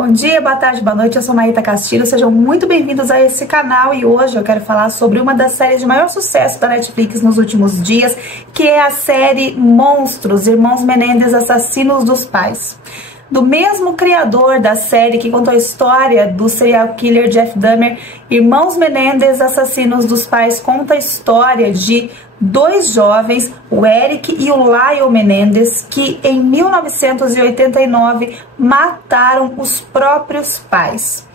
Bom dia, boa tarde, boa noite, eu sou Maíta Castilho, sejam muito bem-vindos a esse canal e hoje eu quero falar sobre uma das séries de maior sucesso da Netflix nos últimos dias, que é a série Monstros, Irmãos Menendez, Assassinos dos Pais. Do mesmo criador da série que contou a história do serial killer Jeff Dahmer, Irmãos Menendez, Assassinos dos Pais conta a história de dois jovens, o Eric e o Lyle Menendez, que em 1989 mataram os próprios pais.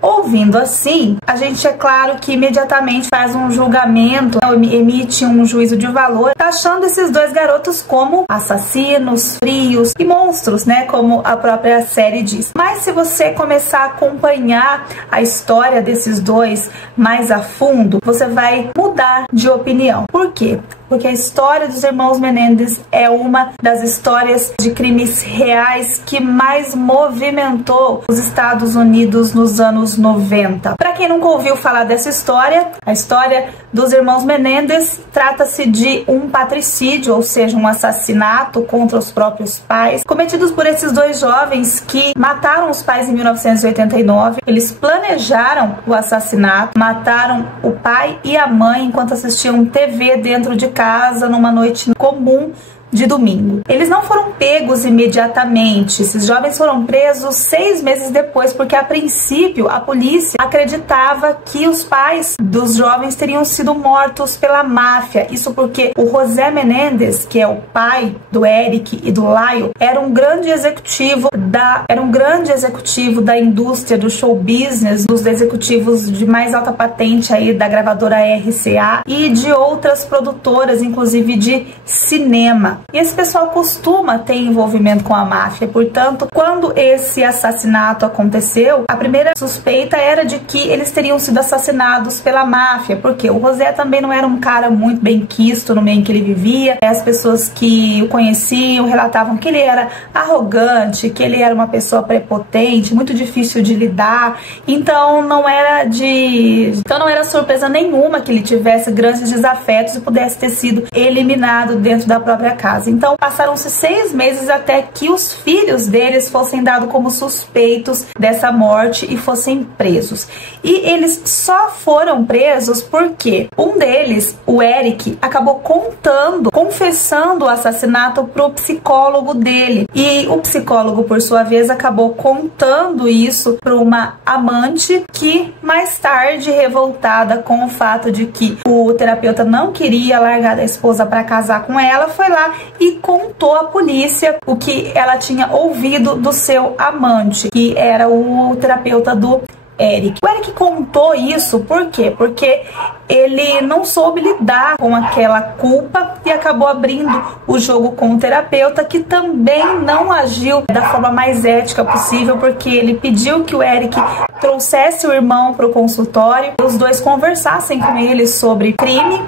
Ouvindo assim, a gente, é claro, que imediatamente faz um julgamento, emite um juízo de valor, taxando esses dois garotos como assassinos, frios e monstros, né, como a própria série diz. Mas se você começar a acompanhar a história desses dois mais a fundo, você vai mudar de opinião. Por quê? Porque a história dos irmãos Menendez é uma das histórias de crimes reais que mais movimentou os Estados Unidos nos anos 90. Para quem nunca ouviu falar dessa história, a história dos irmãos Menendez trata-se de um patricídio, ou seja, um assassinato contra os próprios pais, cometidos por esses dois jovens que mataram os pais em 1989. Eles planejaram o assassinato, mataram o pai e a mãe enquanto assistiam TV dentro de casa numa noite comum de domingo. Eles não foram pegos imediatamente, esses jovens foram presos 6 meses depois, porque a princípio a polícia acreditava que os pais dos jovens teriam sido mortos pela máfia. Isso porque o José Menendez, que é o pai do Eric e do Lyle, era um grande executivo da indústria do show business, dos executivos de mais alta patente aí da gravadora RCA e de outras produtoras, inclusive de cinema. E esse pessoal costuma ter envolvimento com a máfia, portanto, quando esse assassinato aconteceu, a primeira suspeita era de que eles teriam sido assassinados pela máfia, porque o José também não era um cara muito bem quisto no meio em que ele vivia. As pessoas que o conheciam relatavam que ele era arrogante, que ele era uma pessoa prepotente, muito difícil de lidar, então não era surpresa nenhuma que ele tivesse grandes desafetos e pudesse ter sido eliminado dentro da própria casa. Então passaram-se 6 meses até que os filhos deles fossem dados como suspeitos dessa morte e fossem presos. E eles só foram presos porque um deles, o Eric, acabou confessando o assassinato pro psicólogo dele. E o psicólogo, por sua vez, acabou contando isso para uma amante que, mais tarde, revoltada com o fato de que o terapeuta não queria largar da esposa para casar com ela, foi lá e contou à polícia o que ela tinha ouvido do seu amante, que era o terapeuta do Eric. O Eric contou isso por quê? Porque ele não soube lidar com aquela culpa e acabou abrindo o jogo com o terapeuta, que também não agiu da forma mais ética possível, porque ele pediu que o Eric trouxesse o irmão para o consultório, os dois conversassem com ele sobre crime,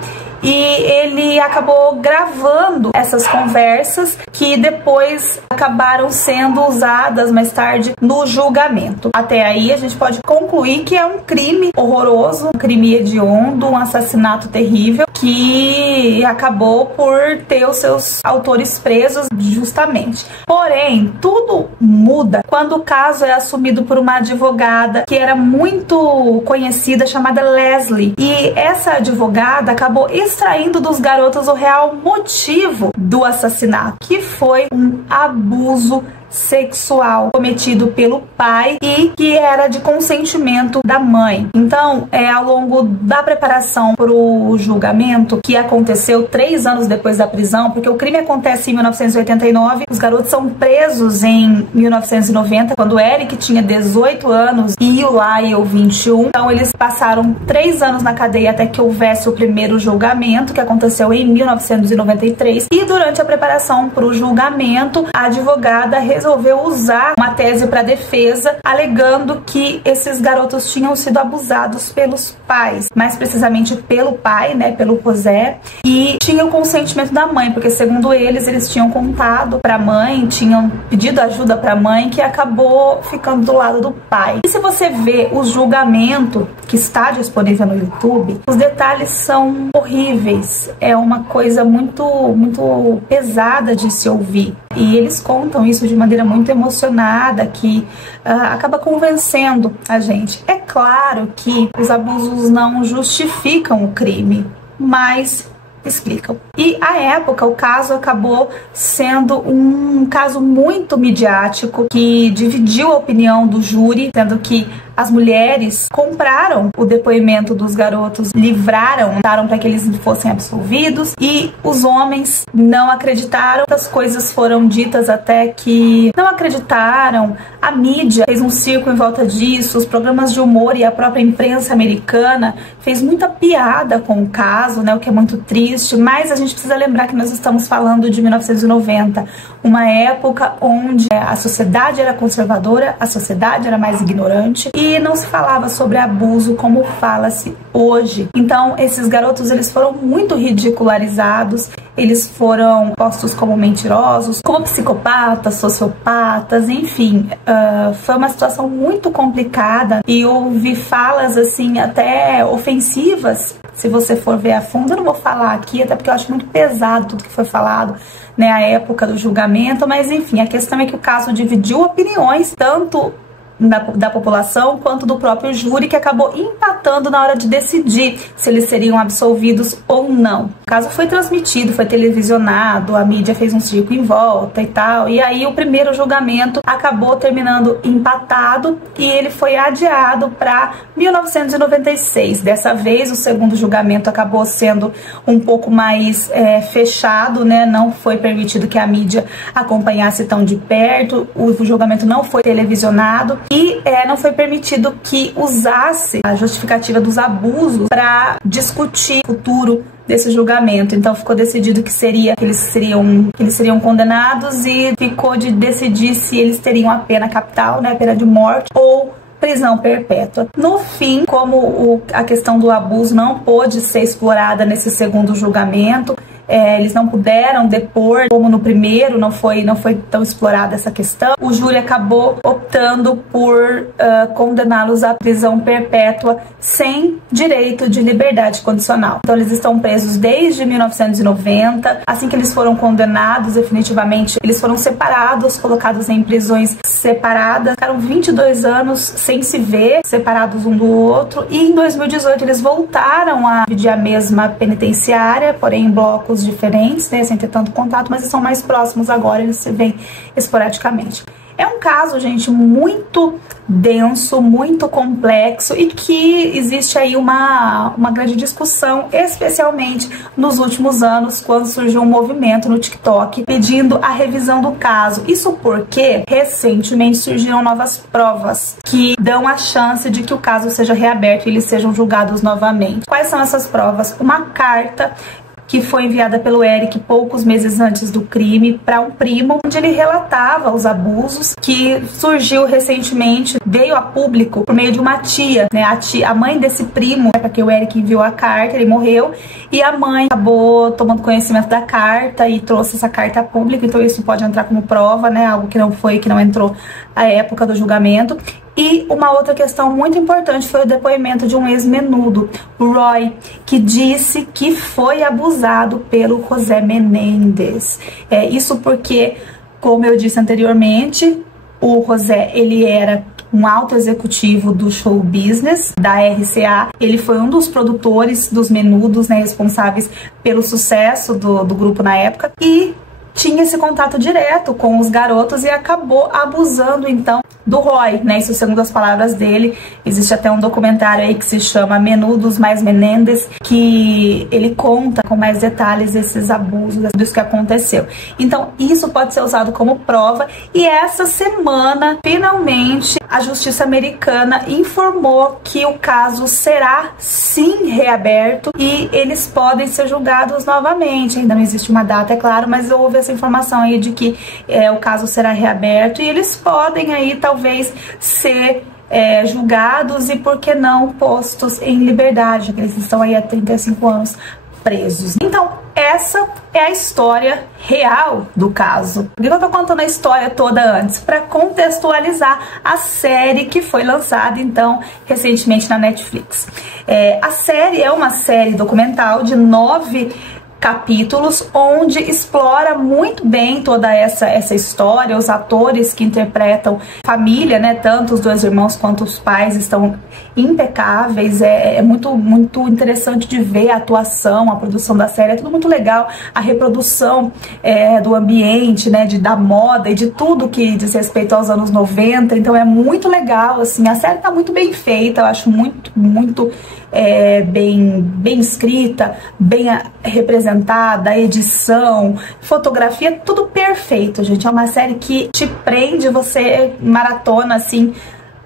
e ele acabou gravando essas conversas que depois acabaram sendo usadas mais tarde no julgamento. Até aí a gente pode concluir que é um crime horroroso, um crime hediondo, um assassinato terrível que acabou por ter os seus autores presos justamente. Porém, tudo muda quando o caso é assumido por uma advogada que era muito conhecida, chamada Leslie. E essa advogada acabou extraindo dos garotos o real motivo do assassinato, que foi um abuso sexual cometido pelo pai e que era de consentimento da mãe. Então, ao longo da preparação para o julgamento, que aconteceu 3 anos depois da prisão, porque o crime acontece em 1989, os garotos são presos em 1990, quando o Eric tinha 18 anos e o Lyle 21. Então, eles passaram 3 anos na cadeia até que houvesse o primeiro julgamento, que aconteceu em 1993. E durante a preparação para o julgamento, a advogada resolveu usar uma tese para defesa, alegando que esses garotos tinham sido abusados pelos pais, mais precisamente pelo pai, né, pelo José, e tinha o consentimento da mãe, porque segundo eles tinham contado para a mãe, tinham pedido ajuda para a mãe, que acabou ficando do lado do pai. E se você vê o julgamento que está disponível no YouTube, os detalhes são horríveis, é uma coisa muito pesada de se ouvir, e eles contam isso de uma maneira muito emocionada, que acaba convencendo a gente. É claro que os abusos não justificam o crime, mas explicam. E à época o caso acabou sendo um caso muito midiático, que dividiu a opinião do júri, sendo que as mulheres compraram o depoimento dos garotos, livraram para que eles fossem absolvidos, e os homens não acreditaram. Muitas coisas foram ditas até que não acreditaram. A mídia fez um circo em volta disso, os programas de humor e a própria imprensa americana fez muita piada com o caso, né, o que é muito triste, mas a gente precisa lembrar que nós estamos falando de 1990, uma época onde a sociedade era conservadora, a sociedade era mais ignorante e não se falava sobre abuso como fala-se hoje. Então esses garotos, eles foram muito ridicularizados, eles foram postos como mentirosos, como psicopatas, sociopatas, enfim, foi uma situação muito complicada e houve falas assim até ofensivas. Se você for ver a fundo, eu não vou falar aqui, até porque eu acho muito pesado tudo que foi falado, né, a época do julgamento, mas enfim, a questão é que o caso dividiu opiniões, tanto da população quanto do próprio júri, que acabou empatando na hora de decidir se eles seriam absolvidos ou não. O caso foi transmitido, foi televisionado, a mídia fez um circo em volta e tal, e aí o primeiro julgamento acabou terminando empatado e ele foi adiado para 1996. Dessa vez o segundo julgamento acabou sendo um pouco mais fechado, né? Não foi permitido que a mídia acompanhasse tão de perto, o julgamento não foi televisionado e não foi permitido que usasse a justificativa dos abusos para discutir o futuro desse julgamento. Então ficou decidido que eles seriam condenados e ficou de decidir se eles teriam a pena capital, né, a pena de morte, ou prisão perpétua. No fim, como a questão do abuso não pôde ser explorada nesse segundo julgamento, eles não puderam depor, como no primeiro não foi tão explorada essa questão, o júri acabou optando por condená-los à prisão perpétua sem direito de liberdade condicional. Então eles estão presos desde 1990. Assim que eles foram condenados definitivamente, eles foram separados, colocados em prisões separadas, ficaram 22 anos sem se ver, separados um do outro, e em 2018 eles voltaram a dividir a mesma penitenciária, porém em blocos diferentes, né, sem ter tanto contato, mas eles são mais próximos agora, eles se veem esporadicamente. É um caso, gente, muito denso, muito complexo e que existe aí uma grande discussão, especialmente nos últimos anos, quando surgiu um movimento no TikTok pedindo a revisão do caso. Isso porque recentemente surgiram novas provas que dão a chance de que o caso seja reaberto e eles sejam julgados novamente. Quais são essas provas? Uma carta que foi enviada pelo Eric poucos meses antes do crime para um primo, onde ele relatava os abusos, que surgiu recentemente, veio a público por meio de uma tia, né? A mãe desse primo, para que o Eric enviou a carta, ele morreu, e a mãe acabou tomando conhecimento da carta e trouxe essa carta a público, então isso pode entrar como prova, né? Algo que não entrou à época do julgamento. E uma outra questão muito importante foi o depoimento de um ex-menudo, Roy, que disse que foi abusado pelo José Menéndez. Isso porque, como eu disse anteriormente, o José, ele era um alto executivo do show business, da RCA. Ele foi um dos produtores dos menudos, né, responsáveis pelo sucesso do grupo na época, e tinha esse contato direto com os garotos e acabou abusando então do Roy, né? Isso segundo as palavras dele. Existe até um documentário aí que se chama Menudos mais Menéndez, que ele conta com mais detalhes esses abusos, tudo isso que aconteceu. Então isso pode ser usado como prova, e essa semana finalmente a justiça americana informou que o caso será sim reaberto e eles podem ser julgados novamente. Ainda não existe uma data, é claro, mas houve essa informação aí de que o caso será reaberto e eles podem aí talvez ser julgados e, por que não, postos em liberdade, que eles estão aí há 35 anos presos. Então essa é a história real do caso. Por que eu tô contando a história toda antes? Para contextualizar a série que foi lançada então recentemente na Netflix. A série é uma série documental de 9 capítulos onde explora muito bem toda essa história. Os atores que interpretam família, né, tanto os dois irmãos quanto os pais, estão impecáveis. É muito interessante de ver a atuação, a produção da série, é tudo muito legal. A reprodução do ambiente, né, da moda e de tudo que diz respeito aos anos 90, então é muito legal, assim, a série tá muito bem feita, eu acho muito bem escrita, bem representada, a edição, fotografia, tudo perfeito, gente. É uma série que te prende, você maratona assim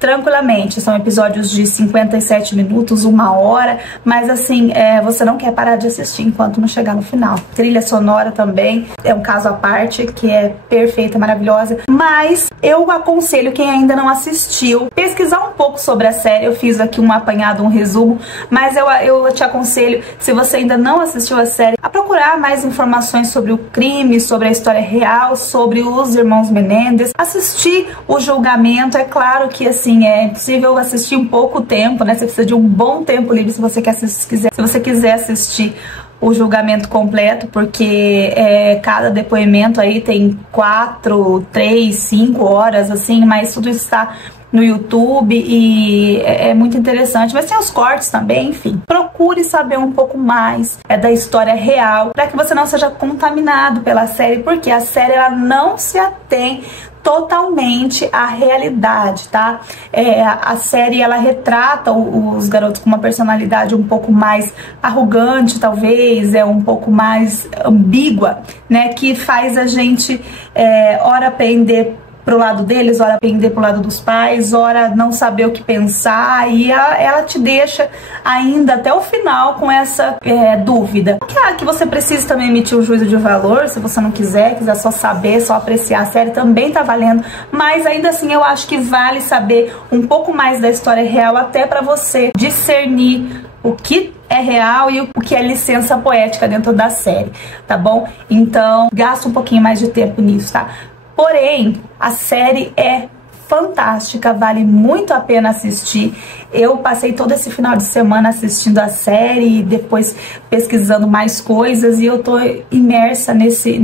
tranquilamente. São episódios de 57 minutos, 1 hora, mas assim, você não quer parar de assistir enquanto não chegar no final. Trilha sonora também é um caso à parte, que é perfeita, maravilhosa, mas eu aconselho quem ainda não assistiu pesquisar um pouco sobre a série. Eu fiz aqui um apanhado, um resumo, mas eu te aconselho, se você ainda não assistiu a série, a procurar mais informações sobre o crime, sobre a história real, sobre os irmãos Menendez, assistir o julgamento. É claro que assim, é impossível assistir em pouco tempo, né? Você precisa de um bom tempo livre se você quiser assistir o julgamento completo, porque cada depoimento aí tem 4, 3, 5 horas, assim, mas tudo está no YouTube e é muito interessante, mas tem os cortes também, enfim. Procure saber um pouco mais da história real, para que você não seja contaminado pela série, porque a série ela não se atém totalmente à realidade, tá? A série ela retrata os garotos com uma personalidade um pouco mais arrogante, talvez, um pouco mais ambígua, né? Que faz a gente ora pender pro lado deles, ora pender pro lado dos pais, ora não saber o que pensar, e ela te deixa ainda até o final com essa dúvida. Que você precisa também emitir um juízo de valor, se você não quiser só saber, só apreciar a série, também tá valendo, mas ainda assim eu acho que vale saber um pouco mais da história real, até para você discernir o que é real e o que é licença poética dentro da série, tá bom? Então, gasta um pouquinho mais de tempo nisso, tá? Porém, a série é fantástica, vale muito a pena assistir. Eu passei todo esse final de semana assistindo a série e depois pesquisando mais coisas, e eu tô imersa nesse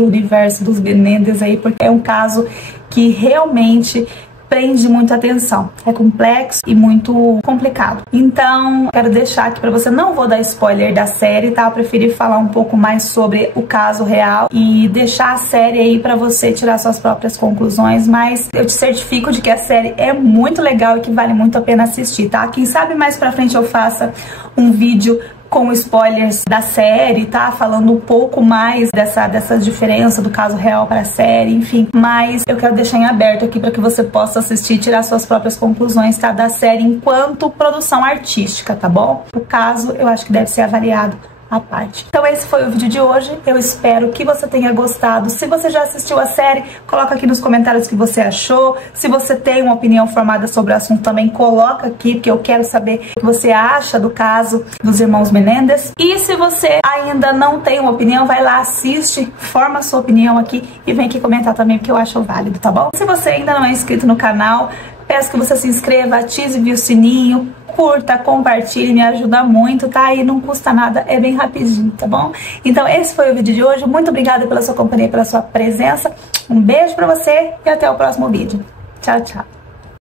universo dos Menendez aí, porque é um caso que realmente prende muita atenção. É complexo e muito complicado. Então, quero deixar aqui pra você, não vou dar spoiler da série, tá? Eu preferi falar um pouco mais sobre o caso real e deixar a série aí pra você tirar suas próprias conclusões, mas eu te certifico de que a série é muito legal e que vale muito a pena assistir, tá? Quem sabe mais pra frente eu faça um vídeo com spoilers da série, tá? Falando um pouco mais dessa diferença do caso real para a série, enfim. Mas eu quero deixar em aberto aqui para que você possa assistir e tirar suas próprias conclusões, tá? Da série enquanto produção artística, tá bom? O caso eu acho que deve ser avaliado à parte. Então esse foi o vídeo de hoje, eu espero que você tenha gostado. Se você já assistiu a série, coloca aqui nos comentários o que você achou. Se você tem uma opinião formada sobre o assunto também, coloca aqui, porque eu quero saber o que você acha do caso dos irmãos Menendez. E se você ainda não tem uma opinião, vai lá, assiste, forma a sua opinião aqui e vem aqui comentar também, porque eu acho válido, tá bom? Se você ainda não é inscrito no canal, peço que você se inscreva, ative o sininho, curta, compartilhe, me ajuda muito, tá? E não custa nada, é bem rapidinho, tá bom? Então esse foi o vídeo de hoje, muito obrigada pela sua companhia, pela sua presença, um beijo pra você e até o próximo vídeo. Tchau, tchau!